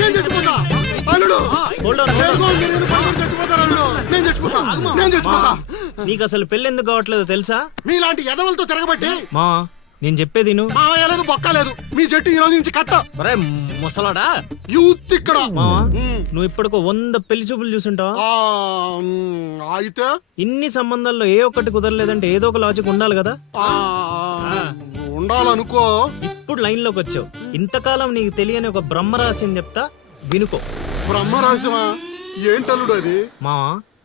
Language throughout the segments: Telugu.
నేను చచ్చిపోతా అల్లుడు. నేను చచ్చిపోతా. నీకు అసలు పెళ్లి ఎందుకు కావట్లేదో తెలుసా? మీలాంటి ఎదవలతో తిరగబట్టి. మా నేను చెప్పేది లేదు బొక్కలేదు. మీ జట్టు ఈ రోజు నుంచి కట్ట. ముసలాడా యూత్ ఇక్కడ. నువ్వు ఇప్పటికో 100 పెళ్లి చూపులు చూసుంటావా? అయితే ఇన్ని సంబంధాల్లో ఏ ఒక్కటి కుదరలేదంటే ఏదో ఒక లాజిక్ ఉండాలి కదా. ఉండాలనుకో. ఇప్పుడు లైన్ లోకి వచ్చావు. ఇంతకాలం నీకు తెలియని ఒక బ్రహ్మరహస్యం చెప్తా, వినుకో. బ్రహ్మరహస్యమా? ఏంటల్లుడు అది? మా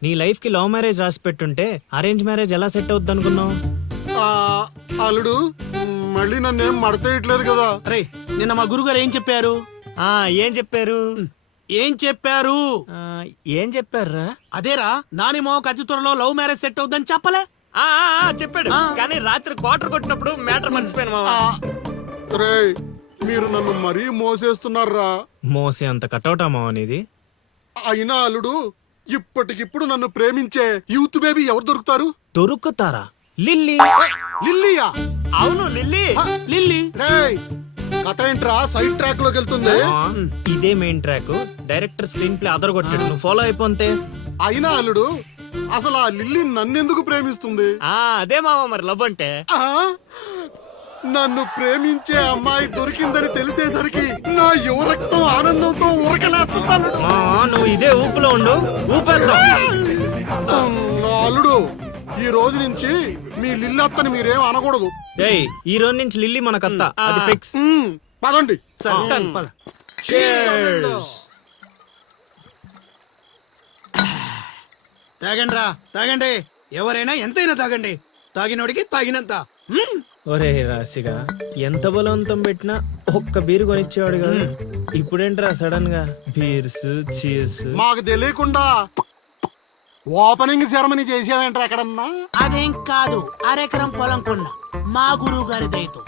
నీ లైఫ్ కి లవ్ మ్యారేజ్ రాసి పెట్టుంటే అరేంజ్ మ్యారేజ్ ఎలా సెట్ అవుద్ది అనుకున్నావు? అల్లుడు మళ్ళీ నన్నేం మడతేయట్లేదు కదా. రే నిన్న మా గురుగారు ఏం చెప్పారు? ఏం చెప్పారు? ఏం చెప్పారా? అదేరా నాని మావకు అతి త్వరలో లవ్ మ్యారేజ్ సెట్ అవుద్దని చెప్పలే? చెప్పాడు, కానీ రాత్రి క్వార్టర్ కొట్టినప్పుడు మ్యాటర్ మర్చిపోయాను మావా. రే మీరు నన్ను మరీ మోసేస్తున్నారా? మోసే అంత కటౌటా మావా నీది? అయినా అల్లుడు ఇప్పటికిప్పుడు నన్ను ప్రేమించే యూత్ బేబీ ఎవరు దొరుకుతారు? దొరుకుతారా? లిల్లీ. లిల్లీయా? అవును లిల్లీ. లిల్లీ కథ ఏంట్రా సైడ్ ట్రాక్ లోకి వెళ్తుంది? ఇదే main track. Director screen play other కొట్టాడు, నువ్వు ఫాలో అయిపోతే. అయినా అల్లుడు అసలు ఆ లిల్లీ నన్నెందుకు ప్రేమిస్తుంది? అదే మావా మరి లవ్ అంటే. నన్ను ప్రేమించే అమ్మాయి దొరికిందని తెలిసేసరికి నా యువ రక్తం ఆనందంతో ఉరకలేస్తున్నాను. నువ్వు ఇదే ఊపులో ఉండు, ఊపేద్దాం. అల్లుడు ఈ రోజు నుంచి మీ లిల్లీ అత్తని మీరేం అనకూడదు. ఈ రోజు నుంచి లిల్లీ మన కత్త, అది ఫిక్స్. పదండి. తాగండి రా, తాగండి. ఎవరైనా ఎంతైనా తాగండి. తాగినోడికి తాగినంత. ఒరే రాశిగా, ఎంత బలవంతం పెట్టినా ఒక్క బీరు కొనిచ్చేవాడు కదా. ఇప్పుడేంట్రా సడన్ గా బీర్స్ చీర్స్? మాకు తెలియకుండా ఓపెనింగ్ సెరమనీ చేసేవేంట్రా ఎక్కడన్నా? అదేం కాదు, అరెకరం పొలం కొన్నా మా గురువు గారి దయతో.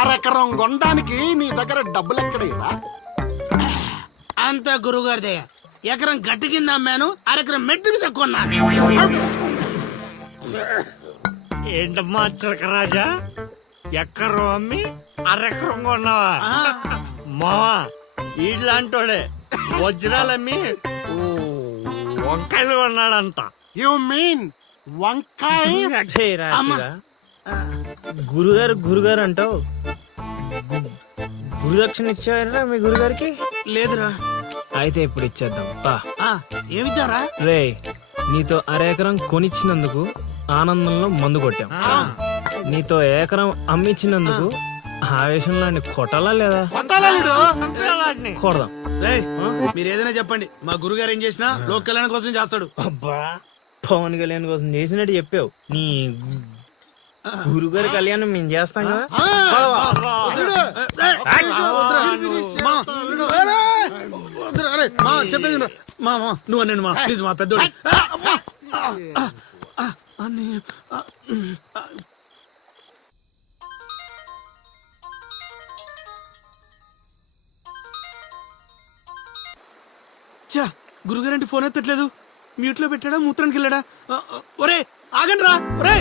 అరెకరం కొనడానికి నీ దగ్గర డబ్బులు ఎక్కడేరా? అంత గురువు గారి దయ. ఎకరం గట్టి కింద అమ్మాను, అరెకరం మెట్టు మీద కొన్నాను. ఏంటమ్మా చిలకరాజా, ఎక్కరు అమ్మి అరెకరం కొన్నావా? మావా ఇట్లాంటోడే వజ్రాలమ్మి వంకాయలు కొన్నాడంట. యు మీన్ వంకాయ? గురుగారు గురుగారు అంటావు, గురుదక్షిణ ఇచ్చారా మీ గురుగారికి? లేదురా. అయితే ఇప్పుడు ఇచ్చేద్దాం. ఏమిద్దారా? రే నీతో అరెకరం కొనిచ్చినందుకు ఆనందంలో మందు కొట్టాం, నీతో ఏకరం అమ్మిచ్చినందుకు ఆవేశంలో కొట్టాలా లేదా? కొడదాం. మీరు ఏదైనా చెప్పండి, మా గురుగారు ఏం చేసినా లోక కళ్యాణం కోసం చేస్తాడు. అబ్బా, పవన్ కళ్యాణ్ కోసం చేసినట్టు చెప్పావు. నీ గురుగారి కళ్యాణం మేము చేస్తాం కదా. చెప్పేది నువ్వు అన్నాను మా ప్లీజ్ మా పెద్దోడు. గురుగారంటే ఫోన్ ఎత్తట్లేదు. మ్యూట్ లో పెట్టాడా, మూత్రానికి వెళ్ళాడా? ఒరే ఆగండి రా. ఒరే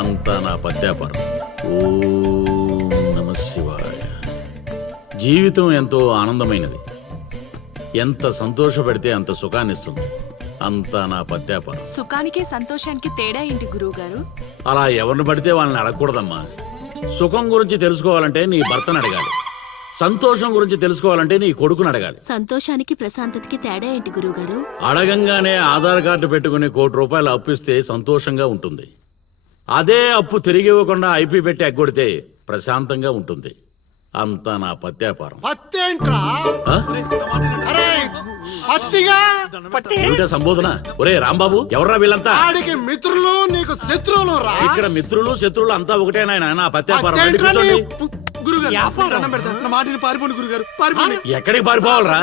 అంతా నా పద్యాపారం. ఓం నమః శివాయ. జీవితం ఎంతో ఆనందమైనది. ఎంత సంతోషపెడితే అంత సుఖాన్నిస్తుంది. అంతా నా పద్యాపారం. సుఖానికి సంతోషానికి తేడా ఏంటి గురువు గారు? అలా ఎవరిని పడితే వాళ్ళని అడగకూడదమ్మా. సుఖం గురించి తెలుసుకోవాలంటే నీ భర్తను అడగాలి, సంతోషం గురించి తెలుసుకోవాలంటే నీ కొడుకుని అడగాలి. సంతోషానికి ప్రశాంతతకి తేడా ఏంటి గురువు గారు? అడగంగానే ఆధార్ కార్డు పెట్టుకుని ₹1,00,00,000 అప్పు ఇస్తే సంతోషంగా ఉంటుంది. అదే అప్పు తిరిగి ఇవ్వకుండా ఐపీ పెట్టి ఎగ్గొడితే ప్రశాంతంగా ఉంటుంది. అంతా నా పత్యాపారం. ఏమిటా సంబోధన? ఒరే రాంబాబు, ఎవర్రా వీళ్ళంతా? మిత్రులు నీకు శత్రువులు రా. ఇక్కడ మిత్రులు శత్రువులు అంతా ఒకటే నాయన. నా పత్యాపారం. పారిపోండి గురుగారు. ఎక్కడికి పారిపోవాలరా?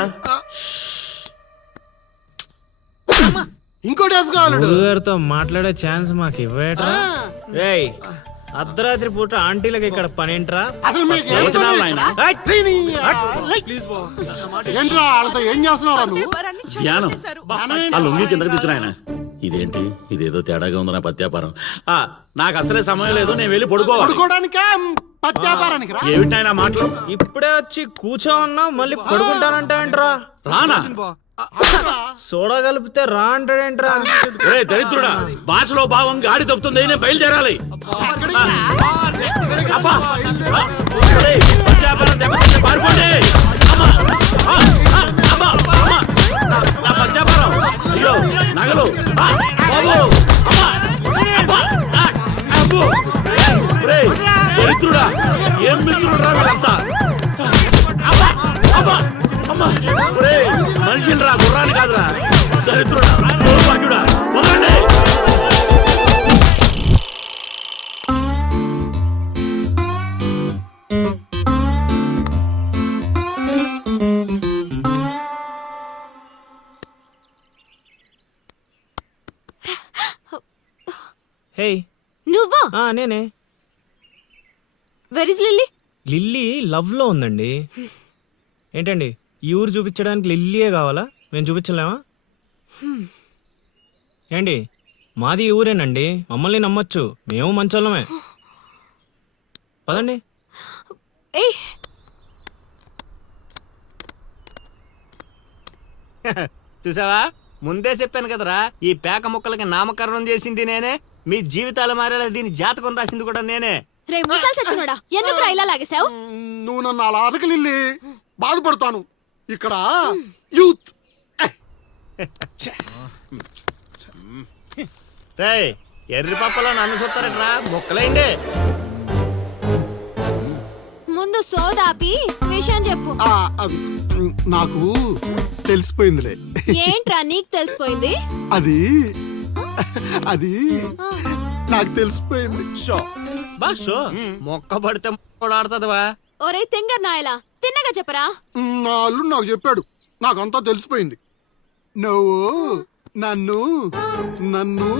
ఇంకోటి గురుగారితో మాట్లాడే ఛాన్స్ మాకు ఇవ్వటరా? రేయ్, అర్ధరాత్రి పూట ఆంటీలకి ఇక్కడ పనేంట్రా? ఏం చేస్తున్నావు? ధ్యానం. ఆ లొంగి కిందకి తెచ్చిన ఆయన. ఇదేంటి, ఇదేదో తేడాగా ఉంది నా పత్యాపారం. నాకు అసలే సమయం లేదు, నేను వెళ్ళి పడుకోవాలి. పడుకోవడానికా? పత్యాపారానికి రా. ఏమిటైనా మాటలు? ఇప్పుడే వచ్చి కూర్చో అన్నావు మళ్ళీ పడుకుంటానంటావేంట్రా? రానా? సోడా కలిపితే రా అంటాడేంట్రా? రే దరిద్రుడా, భాషలో భావం గాడి తప్పుతుంది, నేను బయలుదేరాలి. అబ్బా! ఒరేయ్, పత్యాపారం దెబ్బతింటే పారిపోండి. అమ్మా! అమ్మా! అమ్మా! నా పత్యాపారం, అయ్యో నగలు, బాబు! అమ్మా! అబ్బా! అబ్బో! ఒరేయ్, దరిద్రుడా, ఏం మిత్రుడురా వీళ్ళంతా? అబ్బా! అబ్బా! అమ్మా! ఒరేయ్, మనిషిని రా, గుర్రాన్ని కాదురా. దరిద్రుడా, దౌర్భాగ్యుడా, వదలండి. హే నువ్వా? నేనే. Where is lily? Lily love లో ఉందండి. ఏంటండి ఈ ఊరు చూపించడానికి లిల్లీయే కావాలా? మేము చూపించలేమా? ఏంటి మాది ఈ ఊరేనండి, మమ్మల్ని నమ్మొచ్చు, మేము మంచోళ్ళమే. పదండి. ఏయ్, చూసావా, ముందే చెప్పాను కదరా, ఈ పేక ముక్కలకి నామకరణం చేసింది నేనే, మీ జీవితాలు మారేలా దీని జాతకం రాసింది కూడా నేనే. రే ముసలి సచ్చినోడా, ఎందుకు రా ఇలా లాగేశావు? నువ్వు నన్ను అలా అరకలిల్లి బాధపడతాను. ఇక్కడ యూత్ రేయ్, ఎర్రి పప్పలో నన్ను చూస్తారట్రా, ముక్కలేండి. ముందు సోదాపి విషయం చెప్పు. నాకు తెలిసిపోయిందిలే. ఏంట్రా నీకు తెలిసిపోయింది? అది అది నాకు తెలిసిపోయింది. బా షో, మొక్క పడితే మొక్క ఆడుతుందివా? ఒరే తింగర్ నాయలా, తిన్నగా చెప్పరా. నా అల్లుడు నాకు చెప్పాడు, నాకంతా తెలిసిపోయింది. నువ్వు నన్ను నన్ను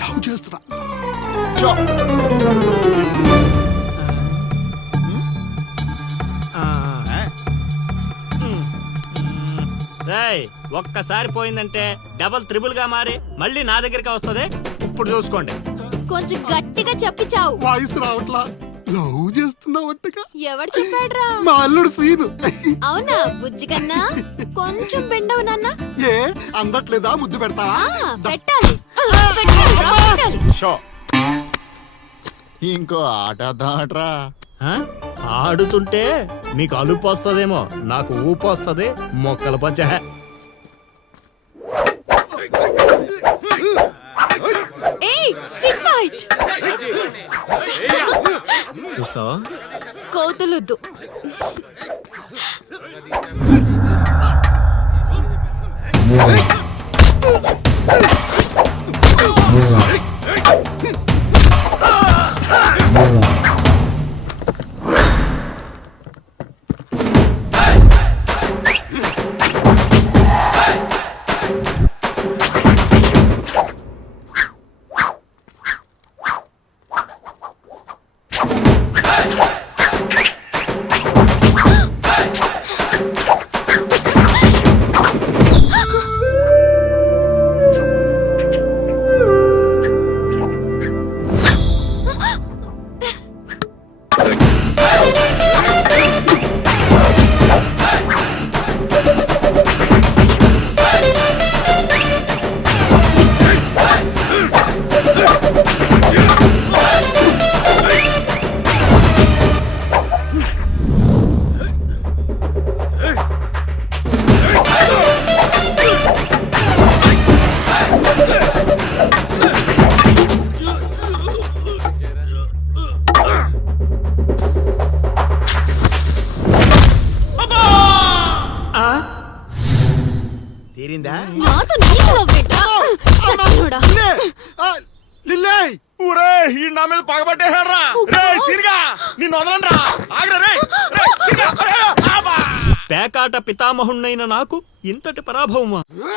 లవ్ చేస్తున్నా. చో. రేయ్, ఒక్కసారి పోయిందంటే డబల్ త్రిబుల్ గా మారి మళ్ళీ నా దగ్గరికి వస్తుంది. ఇప్పుడు చూసుకోండి. కొంచెం గట్టిగా చెప్పిచావు. వాయిస్ రావట్లా. లవ్ చేస్తున్నావట్టుగా. ఎవడు చెప్పాడ్రా? మా అల్లుడు సీను. అవునా బుజ్జి కన్నా? కొంచెం బెండవు నాన్న. ఏ అందట్లేదా? ముద్దు పెడతావా? పెట్టాలి పెట్టాలిరా, పెట్టాలి. ఇంకో ఆట ఆడరా. ఆ? ఆడుతుంటే మీకు అలుపు వస్తుందేమో, నాకు ఊపు వస్తుంది. మొక్కల పంచ. ఏయ్ స్ట్రీట్ ఫైట్. చూస్తావా? కోతులొద్దు. తీరిందా? నాతో నీకు లవ్వేంటా? సచ్చినోడా. లిల్లే ఊరే, ఈ నా మీద పగబట్టేశాడ్రా. రేయ్ సిరిగా, నిన్ను వదలండ్రా. ఆగ్రా రేయ్. రేయ్ సిరిగా. పేకాట పితామహుణ్ణైన నాకు ఇంతటి పరాభవమా?